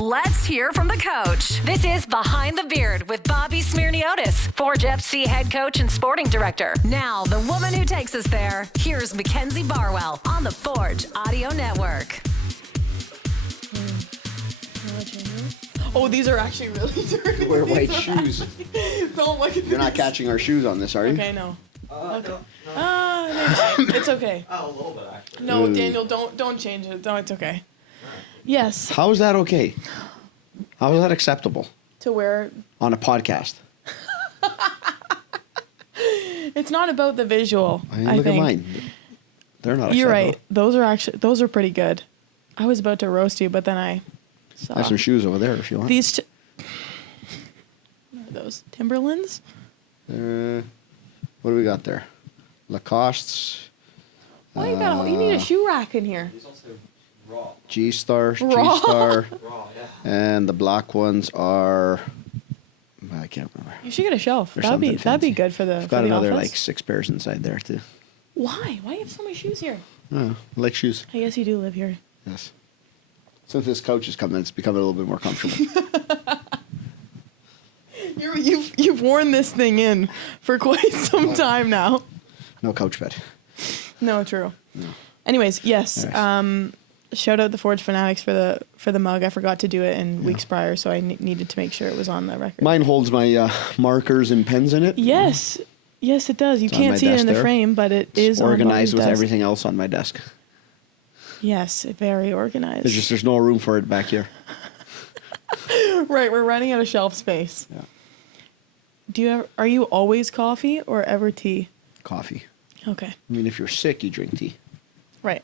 Let's hear from the coach. This is Behind the Beard with Bobby Smirniotis, Forge FC head coach and sporting director. Now, the woman who takes us there, here's Mackenzie Barwell on the Forge Audio Network. Oh, these are actually really dirty. Wear white shoes. Don't look at You're not catching our shoes on this, are you? Okay, no. Okay. No. It's okay. Oh, a little bit actually. No, Daniel, don't change it. No, it's okay. Yes. How is that okay? How is that acceptable To wear. on a podcast? It's not about the visual. I mean, I look think. at mine. They're not You're acceptable. right. Those are pretty good. I was about to roast you, but then I saw I have some shoes over there if you want. these. What are those Timberlands? What do we got there? Lacoste's. Why you need a shoe rack in here? He's also raw. G-Star, Raw. G-Star, Raw, yeah. and the black ones are. I can't remember. You should get a shelf. There's That'd be something fancy. good for the. I've for got the another office. like 6 pairs inside there too. Why? Why do you have so many shoes here? Oh, I like shoes. I guess you do live here. Yes. Since this couch has come in, it's become a little bit more comfortable. You've worn this thing in for quite some time now. No couch bed. No, true. No. Anyways, yes. Nice. Shout out the Forge Fanatics for the mug. I forgot to do it in weeks prior, so I needed to make sure it was on the record. Mine holds my markers and pens in it. Yes, it does. You It's on can't my see it desk in the there. frame, but it is It's organized on with desk. everything else on my desk. Yes, very organized. There's no room for it back here. Right, we're running out of shelf space. Yeah. Are you always coffee or ever tea? Coffee. Okay, I mean, if you're sick, you drink tea. right.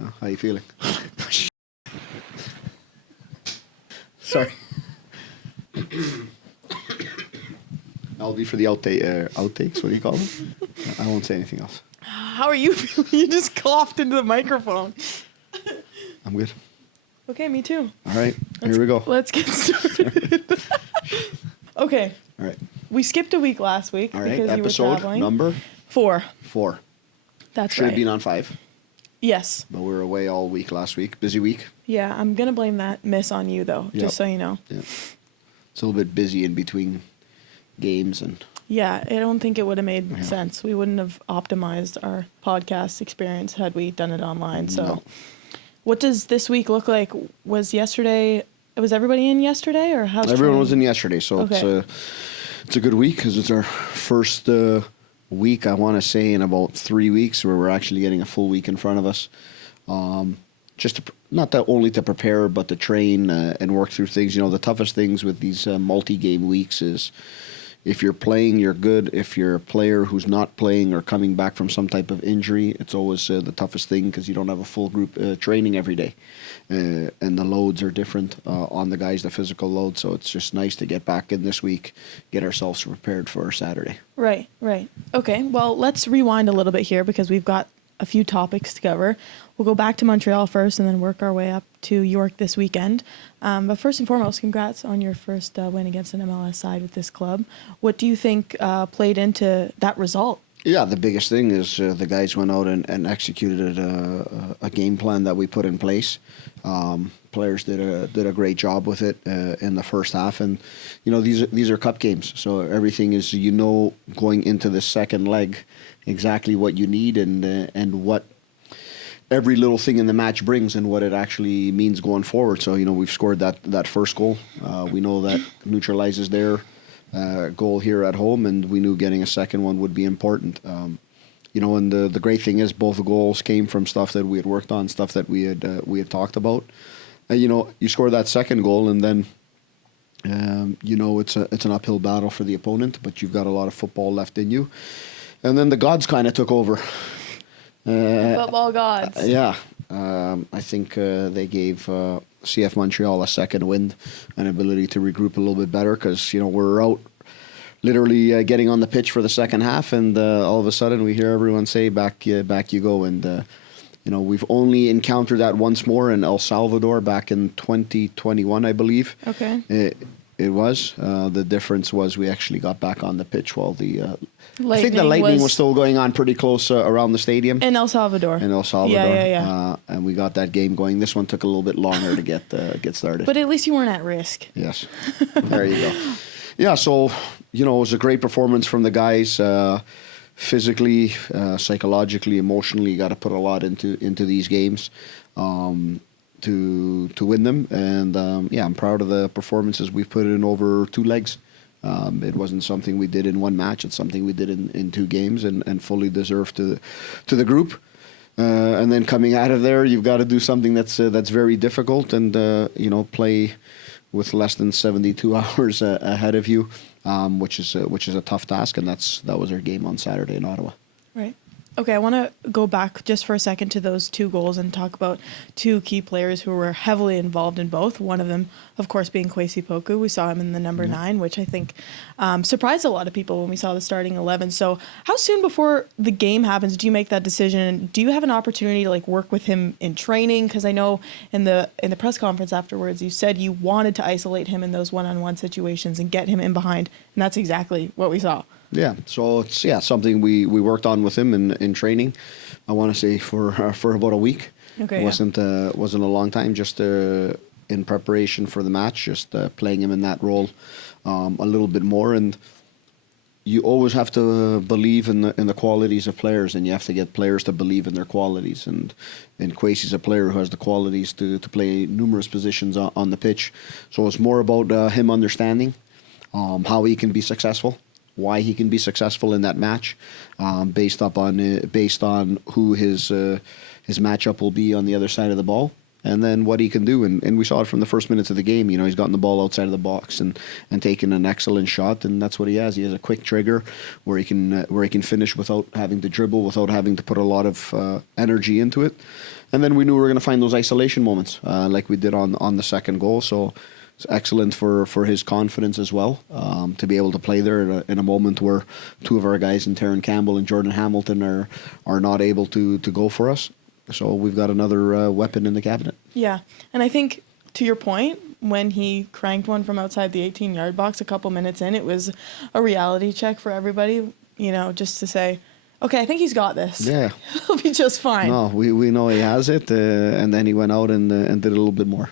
Oh, how you feeling? Sorry. I'll be for the outtakes. What do you call them? I won't say anything else. How are you feeling? You just coughed into the microphone. I'm good. Okay, me too. All right. Here we go. Let's get started. Okay. All right. We skipped a week last week All right. because you were Episode traveling. number 4. 4. That's Should right. have been on 5, Yes. but we were away all week last week. Busy week. Yeah, I'm going to blame that miss on you, though, Yep. just so you know. Yeah. It's a little bit busy in between games and Yeah, I don't think it would have made Yeah. sense. We wouldn't have optimized our podcast experience had we done it online. So, No. What does this week look like? Was everybody in yesterday, or how's everyone training? was in yesterday, so Okay. it's a good week because it's our first week, I want to say, in about 3 weeks where we're actually getting a full week in front of us. Just to, not that only to prepare, but to train and work through things. You know, the toughest things with these multi-game weeks is if you're playing, you're good. If you're a player who's not playing or coming back from some type of injury, it's always the toughest thing because you don't have a full group training every day. And the loads are different on the guys, the physical load. So it's just nice to get back in this week, get ourselves prepared for Saturday. Right. Okay, well, let's rewind a little bit here because we've got a few topics to cover. We'll go back to Montreal first and then work our way up to York this weekend. But first and foremost, congrats on your first win against an MLS side with this club. What do you think played into that result? Yeah, the biggest thing is the guys went out and executed a game plan that we put in place. Players did a great job with it in the first half, and you know these are cup games, so everything is going into the second leg exactly what you need and what every little thing in the match brings and what it actually means going forward. So we've scored that first goal. We know that neutralizes their goal here at home, and we knew getting a second one would be important. And the great thing is both the goals came from stuff that we had worked on, stuff that we had talked about. You score that second goal, and then it's an uphill battle for the opponent, but you've got a lot of football left in you. And then the gods kind of took over. Football gods. Yeah, I think they gave CF Montreal a second wind, an ability to regroup a little bit better because we're out literally getting on the pitch for the second half, and all of a sudden we hear everyone say back you go, and we've only encountered that once more in El Salvador back in 2021, I believe. Okay. It was. The difference was we actually got back on the pitch while I Lightning think the lightning was still going on pretty close around the stadium. in El Salvador. In El Salvador. Yeah. And we got that game going. This one took a little bit longer to get started. But at least you weren't at risk. Yes. There you go. Yeah, so, it was a great performance from the guys. Physically, psychologically, emotionally, you got to put a lot into these games to win them. And, I'm proud of the performances we've put in over 2 legs. It wasn't something we did in one match. It's something we did in 2 games and fully deserved to the group. And then coming out of there, you've got to do something that's very difficult and, play with less than 72 hours ahead of you, which is a tough task. And that was our game on Saturday in Ottawa. Right. Okay, I want to go back just for a second to those 2 goals and talk about 2 key players who were heavily involved in both. One of them, of course, being Kwasi Poku. We saw him in the number 9, which I think surprised a lot of people when we saw the starting 11. So how soon before the game happens do you make that decision? Do you have an opportunity to work with him in training? Because I know in the press conference afterwards, you said you wanted to isolate him in those one-on-one situations and get him in behind, and that's exactly what we saw. Yeah, so it's something we worked on with him in training. I want to say for about a week. Okay, it wasn't a long time. Just in preparation for the match, just playing him in that role a little bit more. And you always have to believe in the qualities of players, and you have to get players to believe in their qualities. And Kwasi's a player who has the qualities to play numerous positions on the pitch. So it's more about him understanding how he can be successful. Why he can be successful in that match, based on who his matchup will be on the other side of the ball, and then what he can do. And we saw it from the first minutes of the game. He's gotten the ball outside of the box and taken an excellent shot, and that's what he has. He has a quick trigger where he can finish without having to dribble, without having to put a lot of energy into it. And then we knew we were going to find those isolation moments, like we did on the second goal. So. It's excellent for his confidence as well, to be able to play there in a moment where 2 of our guys, in Taron Campbell and Jordan Hamilton, are not able to go for us. So we've got another weapon in the cabinet. Yeah, and I think to your point, when he cranked one from outside the 18-yard box a couple minutes in, it was a reality check for everybody, just to say, okay, I think he's got this. Yeah. He'll be just fine. No, we know he has it, and then he went out and did a little bit more.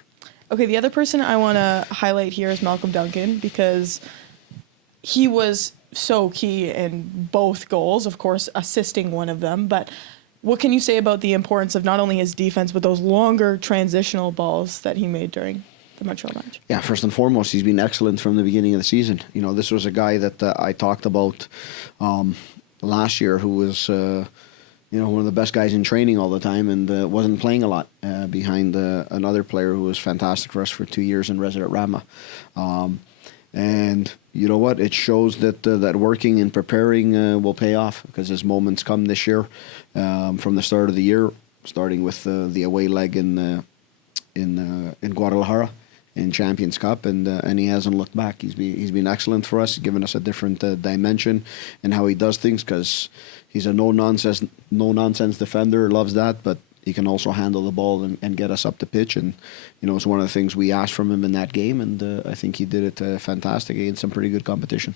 Okay, the other person I want to highlight here is Malcolm Duncan, because he was so key in both goals, of course, assisting one of them. But what can you say about the importance of not only his defense, but those longer transitional balls that he made during the Montreal match? Yeah, first and foremost, he's been excellent from the beginning of the season. This was a guy that I talked about last year who was... one of the best guys in training all the time, and wasn't playing a lot behind another player who was fantastic for us for 2 years in Resident Rama. And you know what? It shows that working and preparing will pay off, because his moments come this year from the start of the year, starting with the away leg in Guadalajara in Champions Cup, and he hasn't looked back. He's been excellent for us. He's given us a different dimension in how he does things, because he's a no nonsense defender. Loves that, but he can also handle the ball and get us up the pitch. And it's one of the things we asked from him in that game, and I think he did it fantastic against some pretty good competition.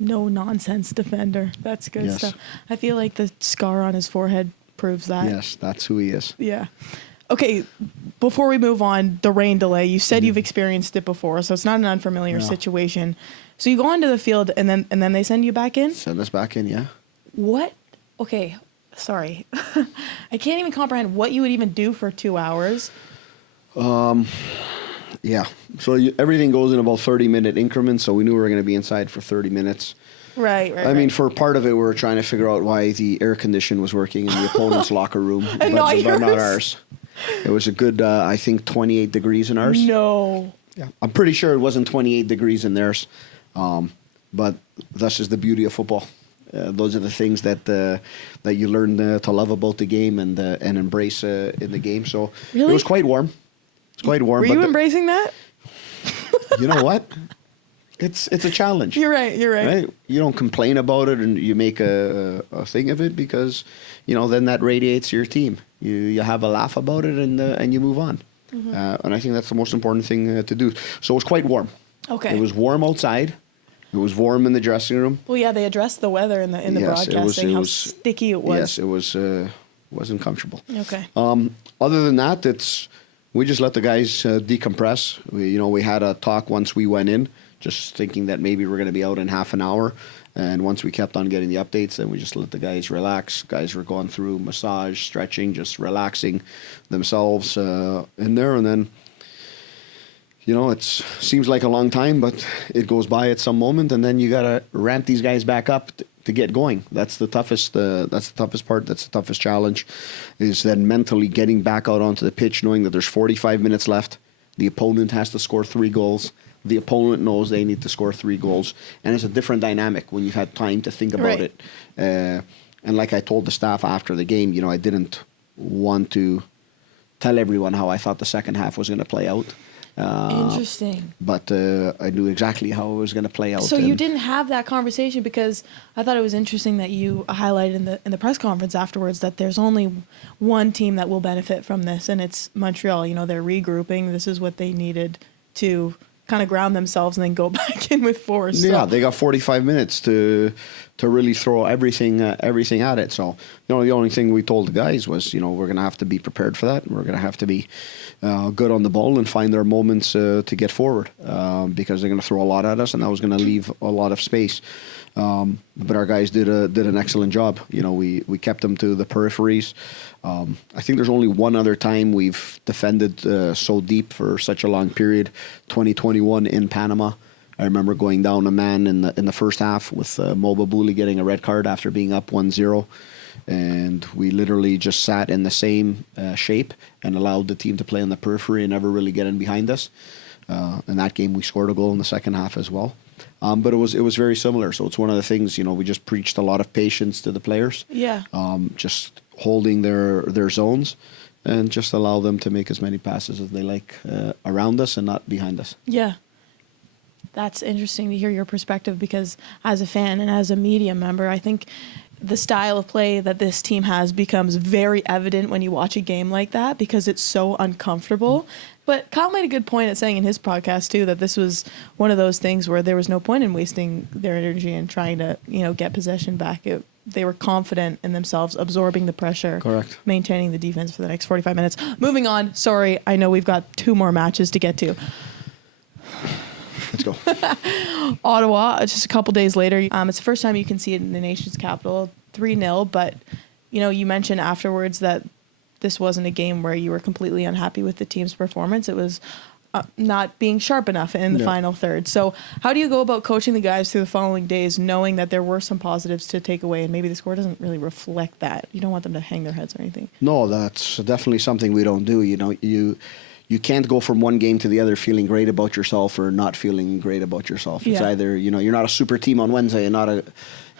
No nonsense defender. That's good Yes. stuff. I feel like the scar on his forehead proves that. Yes, that's who he is. Yeah. Okay, before we move on, the rain delay, you said you've experienced it before, so it's not an unfamiliar situation. So you go onto the field, and then they send you back in? Send us back in, yeah. What? Okay, sorry. I can't even comprehend what you would even do for 2 hours. Yeah. So everything goes in about 30-minute increments, so we knew we were going to be inside for 30 minutes. Right. I mean, for part of it, we were trying to figure out why the air condition was working in the opponent's locker room, but not ours. It was a good, I think, 28 degrees in ours. No. Yeah. I'm pretty sure it wasn't 28 degrees in theirs, but that's just the beauty of football. Those are the things that you learn to love about the game and embrace in the game. So really? It was quite warm. It's quite warm. Were you embracing that? You know what? It's a challenge. You're right. Right? You don't complain about it and you make a thing of it, because then that radiates your team. You have a laugh about it and you move on. Mm-hmm. And I think that's the most important thing to do. So it was quite warm. Okay. It was warm outside. It was warm in the dressing room. Well, yeah, they addressed the weather in the Yes, broadcasting, how sticky it was. Yes, it was wasn't comfortable. Okay. Other than that, we just let the guys decompress. We had a talk once we went in, just thinking that maybe we're going to be out in half an hour. And once we kept on getting the updates, then we just let the guys relax. Guys were going through massage, stretching, just relaxing themselves in there. And then, it seems like a long time, but it goes by at some moment. And then you got to ramp these guys back up to get going. That's the toughest. That's the toughest part. That's the toughest challenge, is then mentally getting back out onto the pitch, knowing that there's 45 minutes left. The opponent has to score 3 goals. The opponent knows they need to score 3 goals, and it's a different dynamic when you've had time to think about it. And like I told the staff after the game, I didn't want to tell everyone how I thought the second half was going to play out. Interesting. But I knew exactly how it was going to play out. So you didn't have that conversation, because I thought it was interesting that you highlighted in the press conference afterwards that there's only one team that will benefit from this, and it's Montreal. They're regrouping. This is what they needed to kind of ground themselves and then go back in with force. Yeah, they got 45 minutes to really throw everything at it. So, the only thing we told the guys was, we're going to have to be prepared for that. We're going to have to be good on the ball and find their moments to get forward, because they're going to throw a lot at us, and that was going to leave a lot of space. But our guys did an excellent job. We kept them to the peripheries. I think there's only one other time we've defended so deep for such a long period, 2021 in Panama. I remember going down a man in the first half with Moba Booley getting a red card after being up 1-0. And we literally just sat in the same shape and allowed the team to play on the periphery and never really get in behind us. In that game, we scored a goal in the second half as well. But it was very similar. So it's one of the things, we just preached a lot of patience to the players. Yeah. Just holding their zones and just allow them to make as many passes as they like around us and not behind us. Yeah. That's interesting to hear your perspective, because as a fan and as a media member, I think the style of play that this team has becomes very evident when you watch a game like that, because it's so uncomfortable. But Kyle made a good point at saying in his podcast too that this was one of those things where there was no point in wasting their energy and trying to, get possession back. They were confident in themselves, absorbing the pressure, Correct, maintaining the defense for the next 45 minutes. Moving on. Sorry, I know we've got 2 more matches to get to. Let's go. Ottawa, just a couple days later. It's the first time you can see it in the nation's capital, 3-0. But, you mentioned afterwards that this wasn't a game where you were completely unhappy with the team's performance. It was not being sharp enough in the final third. So how do you go about coaching the guys through the following days, knowing that there were some positives to take away and maybe the score doesn't really reflect that? You don't want them to hang their heads or anything. No, that's definitely something we don't do. You can't go from one game to the other feeling great about yourself or not feeling great about yourself. It's either, you're not a super team on Wednesday and not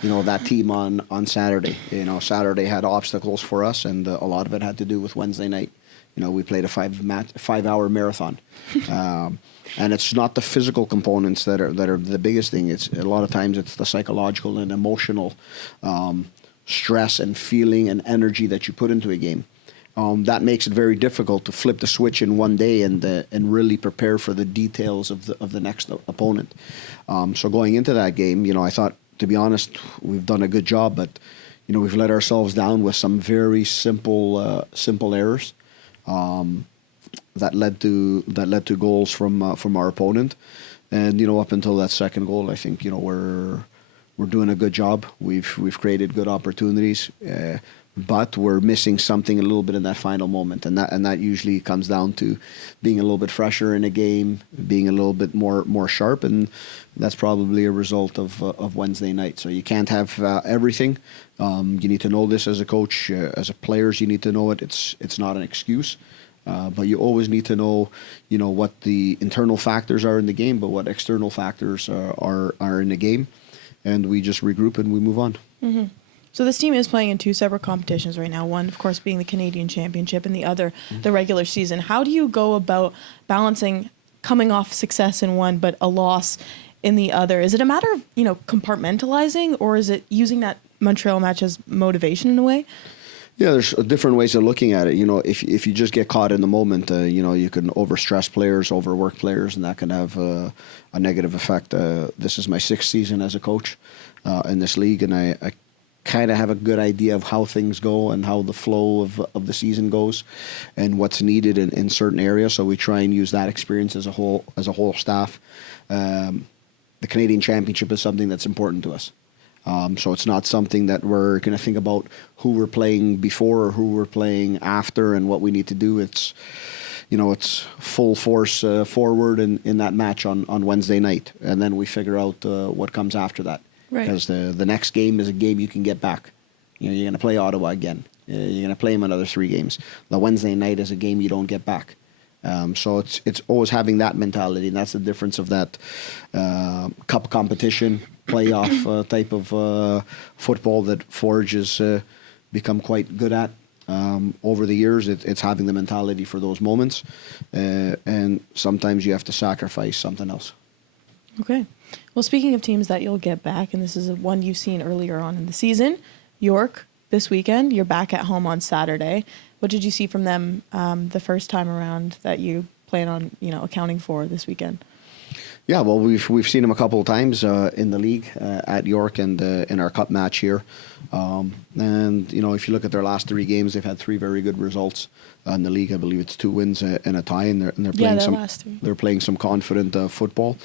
that team on Saturday. Saturday had obstacles for us, and a lot of it had to do with Wednesday night. We played a 5-hour marathon. And it's not the physical components that are the biggest thing. It's a lot of times it's the psychological and emotional stress and feeling and energy that you put into a game. That makes it very difficult to flip the switch in one day and really prepare for the details of the next opponent. So going into that game, I thought, to be honest, we've done a good job, but we've let ourselves down with some very simple errors that led to goals from our opponent. And up until that second goal, I think we're doing a good job. We've created good opportunities. But we're missing something a little bit in that final moment, and that usually comes down to being a little bit fresher in a game, being a little bit more sharp, and that's probably a result of Wednesday night. So you can't have everything. You need to know this as a coach, as a players. You need to know it. It's not an excuse, but you always need to know, what the internal factors are in the game, but what external factors are in the game, and we just regroup and we move on. Mm-hmm. So this team is playing in 2 separate competitions right now, one, of course, being the Canadian Championship and the other, the regular season. How do you go about balancing coming off success in one but a loss in the other? Is it a matter of, compartmentalizing, or is it using that Montreal match as motivation in a way? Yeah, there's different ways of looking at it. You know, if you just get caught in the moment, you know, you can overstress players, overwork players, and that can have a negative effect. This is my 6th season as a coach in this league, and I kind of have a good idea of how things go and how the flow of the season goes and what's needed in certain areas. So we try and use that experience as a whole staff. The Canadian Championship is something that's important to us. So it's not something that we're going to think about who we're playing before or who we're playing after and what we need to do. It's, you know, it's full force forward in that match on Wednesday night. And then we figure out what comes after that. Right. Because the next game is a game you can get back. You know, you're going to play Ottawa again. You're going to play them another 3 games. The Wednesday night is a game you don't get back. So it's always having that mentality, and that's the difference of that cup competition, playoff type of football that Forge has become quite good at over the years. It's having the mentality for those moments, and sometimes you have to sacrifice something else. Okay. Well, speaking of teams that you'll get back, and this is one you've seen earlier on in the season, York this weekend. You're back at home on Saturday. What did you see from them the first time around that you plan on, you know, accounting for this weekend? Yeah, well, we've seen them a couple of times in the league at York and in our cup match here. And, you know, if you look at their last 3 games, they've had 3 very good results in the league. I believe it's 2 wins and a tie, and they're playing last 3. They're playing some confident football.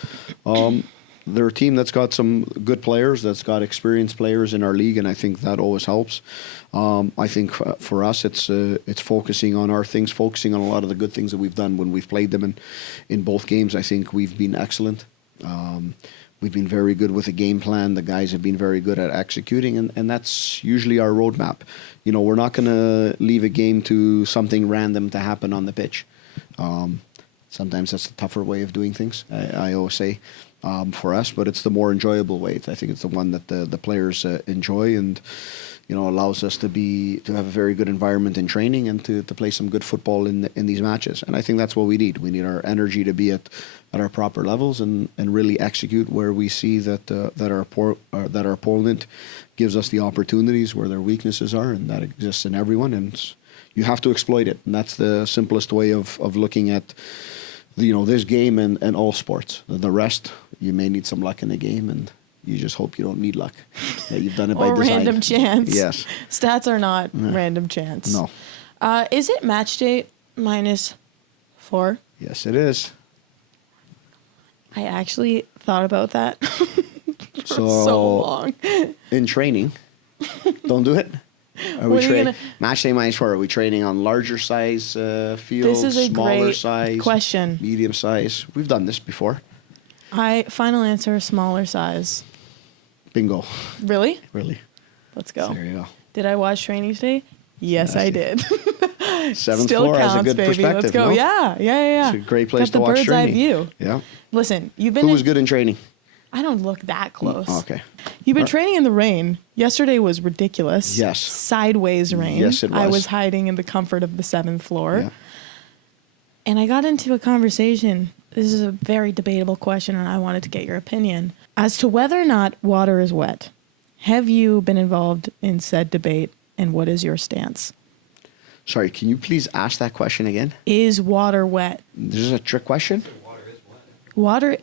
They're a team that's got some good players, that's got experienced players in our league, and I think that always helps. I think for us, it's focusing on our things, focusing on a lot of the good things that we've done when we've played them in both games. I think we've been excellent. We've been very good with a game plan. The guys have been very good at executing, and that's usually our roadmap. You know, we're not going to leave a game to something random to happen on the pitch. Sometimes that's a tougher way of doing things, I always say, for us, but it's the more enjoyable way. I think it's the one that the players enjoy, and you know, allows us to have a very good environment in training and to play some good football in these matches. And I think that's what we need. We need our energy to be at our proper levels and really execute where we see that our opponent gives us the opportunities where their weaknesses are, and that exists in everyone. And you have to exploit it, and that's the simplest way of looking at this game and all sports. The rest, you may need some luck in the game, and you just hope you don't need luck. That you've done it by or design. random chance. Yes. Stats are not random chance. No. Is it match day -4? Yes, it is. I actually thought about that for So so long. In training, don't do it. Are What we are you gonna- match day -4? Are we training on larger size fields, This is a smaller great size, question. medium size? We've done this before. Final answer, smaller size. Bingo. Really? Really. Let's go. There you go. Did I watch training today? Yes, I did. 7th Still floor counts, has a good baby. perspective. Let's go. No? Yeah. It's a great place Got to watch the bird's eye training. view. Yeah. Listen, you've been Who was good in training? I don't look that close. Okay. You've been training in the rain. Yesterday was ridiculous. Yes. Sideways rain. Yes, it I was. was hiding in the comfort of the 7th floor. Yeah. And I got into a conversation. This is a very debatable question, and I wanted to get your opinion as to whether or not water is wet. Have you been involved in said debate, and what is your stance? Sorry, can you please ask that question again? Is water wet? This is a trick question. Water is wet. Water,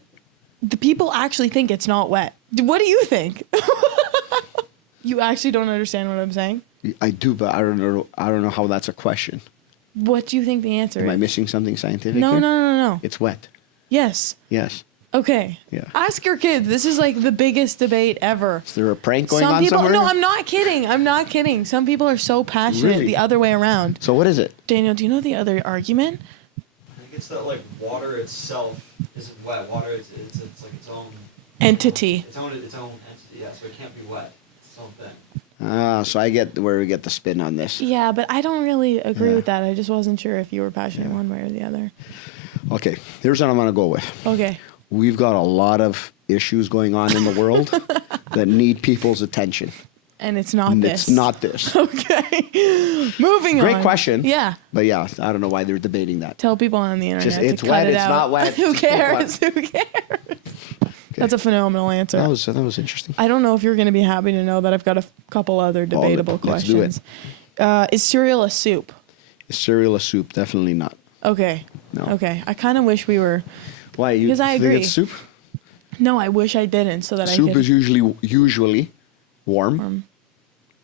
the people actually think it's not wet. What do you think? You actually don't understand what I'm saying? I do, but I don't know how that's a question. What do you think the answer Am is? I missing something scientific No, here? no. It's wet. Yes. Yes. Okay. Yeah. Ask your kids. This is like the biggest debate ever. Is there a prank going Some on people, somewhere? no, I'm not kidding. Some people are so passionate Really? the other way around. So what is it? Daniel, do you know the other argument? I think it's that like water itself isn't wet. Water it's like its own Entity. its own entity. Yeah, so it can't be wet. It's its own thing. So I get where we get the spin on this. Yeah, but I don't really agree Yeah. with that. I just wasn't sure if you were passionate one way or the other. Okay, here's what I'm going to go with. Okay. We've got a lot of issues going on in the world that need people's attention. And it's not And this. It's not this. Okay. Moving on. Great question. Yeah. But yeah, I don't know why they're debating that. Tell people on the internet Just, to it's cut wet, it it's out. not wet. Who Just pick cares? one. Who cares? That's a phenomenal answer. That was interesting. I don't know if you're going to be happy to know that I've got a couple other debatable let's do it. questions. Is cereal a soup? Is cereal a soup? Definitely not. Okay. No. Okay. I kind of wish we were. Why? You Because I think agree. it's soup? No, I wish I didn't, so that Soup I could. is usually warm. Warm.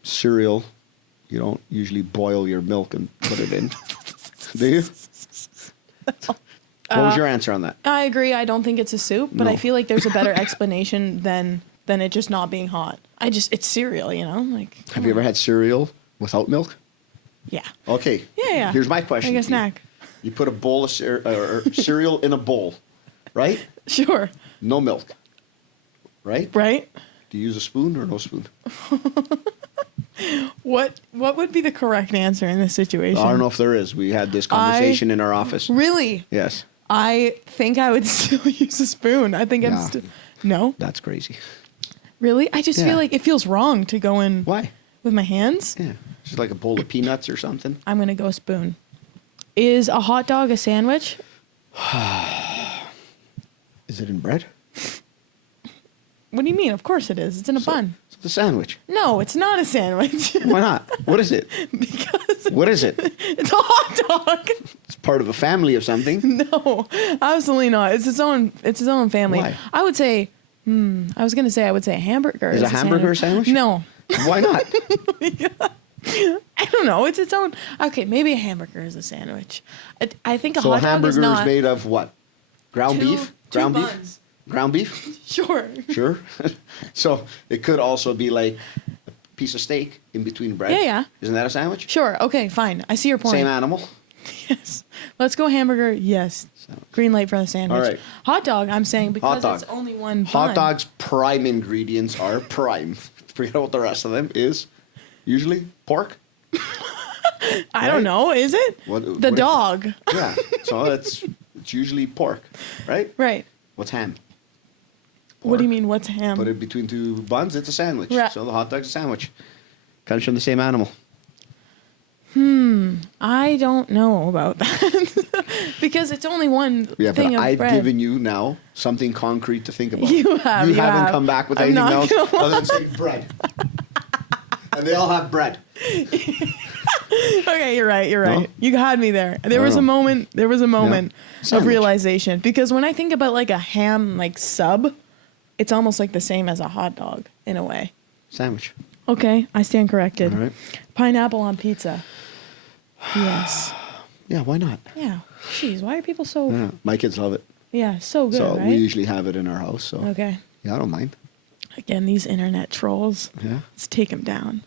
Cereal, you don't usually boil your milk and put it in. Do you? What was your answer on that? I agree. I don't think it's a soup, but I No. feel like there's a better explanation than it just not being hot. It's cereal, you know? Like. Have you ever had cereal without milk? Yeah. Okay. Yeah. Here's my question. Like a to you. snack. You put a bowl of cereal in a bowl, right? Sure. No milk, right? Right? Do you use a spoon or no spoon? What would be the correct answer in this situation? I don't know if there is. We had this conversation in our office. Really? Yes. I think I would still use a spoon. I think I'm Yeah. still. No? That's crazy. Really? I just Yeah. feel like it feels wrong to go in Why? with my hands. Yeah. Just like a bowl of peanuts or something. I'm going to go spoon. Is a hot dog a sandwich? Is it in bread? What do you mean? Of course it is. It's in a bun. It's a sandwich. No, it's not a sandwich. Why not? What is it? Because What is it? it's a hot dog. It's part of a family of something. No, absolutely not. It's its own family. Why? I would say I was going to say I would say a hamburger. Is a hamburger a sandwich? No. Why not? I don't know. It's its own. Okay, maybe a hamburger is a sandwich. I think a So a hot dog hamburger is is not. made of what? Ground beef? Ground beef? buns. Ground beef? Sure. Sure. So it could also be like a piece of steak in between bread. Yeah. Isn't that a sandwich? Sure. Okay, fine. I see your point. Same animal. Yes. Let's go hamburger. Yes. Green light for the sandwich. All right. Hot dog, I'm saying because dog. it's only one Hot bun. dogs' prime ingredients are prime. Forget about the rest of them. Is usually pork. I don't know. Is it? What- the what- dog. Yeah. So it's usually pork, right? Right. What's ham? What do you Pork. mean? What's ham? Put it between two buns, it's a sandwich. Right. So the hot dog's a sandwich. Comes from the same animal. I don't know about that because it's only one Yeah, thing but of I've bread. given you now something concrete to think about. You have, You you haven't have. come back with I'm anything not else gonna other than say bread. And they all have bread. Okay, you're right. You're right. No? You had me there. There was know. a moment. There was a moment of Sandwich. realization because when I think about like a ham like sub, it's almost like the same as a hot dog in a way. Sandwich. Okay, I stand corrected. All right. Pineapple on pizza. Yes. Yeah, why not? Yeah. Jeez, why are people so? Yeah, my kids love it. Yeah, so good, So right? we usually have it in our house. So Okay. yeah, I don't mind. Again, these internet trolls. Yeah, Let's take them down.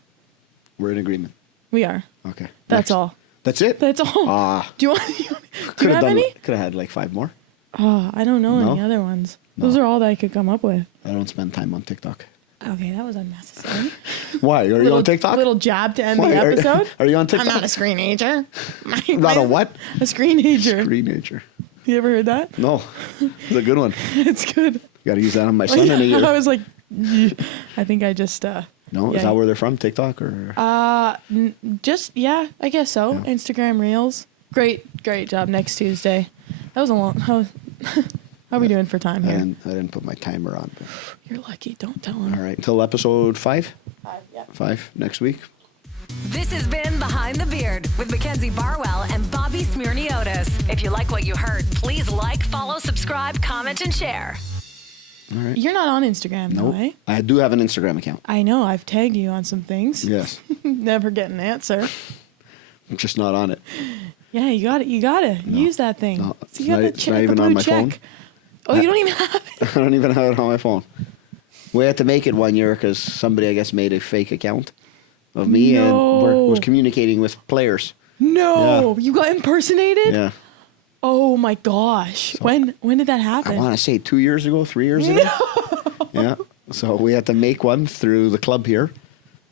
we're in agreement. We are. Okay. That's Next. all. That's it. That's all. Ah. Do you want? Do you have any? Could have had like 5 more. Oh, I don't know No? any other ones. Those No. are all that I could come up with. I don't spend time on TikTok. Okay, that was unnecessary. Why? Are you on TikTok? Little jab to end Why? the episode. Are you on TikTok? I'm not a screenager. Not a what? A screenager. Screenager. You ever heard that? No, it's a good one. It's good. Got to use that on my son in a year. I was like, I think I just. No, yeah. is that where they're from? TikTok or? Just yeah, I guess so. Yeah. Instagram Reels. Great job. Next Tuesday. That was a long. How are we doing for time I here? didn't put my timer on. But. You're lucky. Don't tell him. All right, until episode 5. 5, yeah. 5 next week. This has been Behind the Beard with Mackenzie Barwell and Bobby Smirniotis. If you like what you heard, please like, follow, subscribe, comment, and share. All right. You're not on Instagram, Nope. though, eh? I do have an Instagram account. I know. I've tagged you on some things. Yes. Never get an answer. I'm just not on it. Yeah, you got it. You got to No. use that thing. No, So it's you got not- the it's not even the on blue my phone. check. Oh, you don't even have it. I don't even have it on my phone. We had to make it one year because somebody, I guess, made a fake account of me No. and was communicating with players. No, you got impersonated. Yeah. Oh my gosh! When did that I happen? want to say 2 years ago, 3 years ago. Yeah. So we had to make one through the club here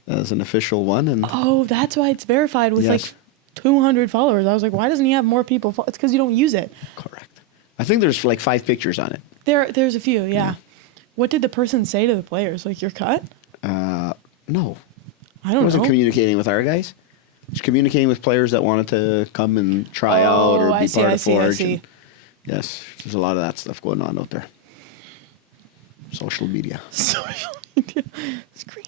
as an official one. And Oh, that's why it's verified with Yes. like 200 followers. I was like, why doesn't he have more people? It's because you don't use it. correct. I think there's like 5 pictures on it. There's a few. Yeah. What did the person say to the players? Like, you're cut? No. I I don't wasn't know. communicating with our guys. Just communicating with players that wanted to come and try out or I be see, part I of see, I Forge. see. And yes, there's a lot of that stuff going on out there. Social media. Social media. Screen.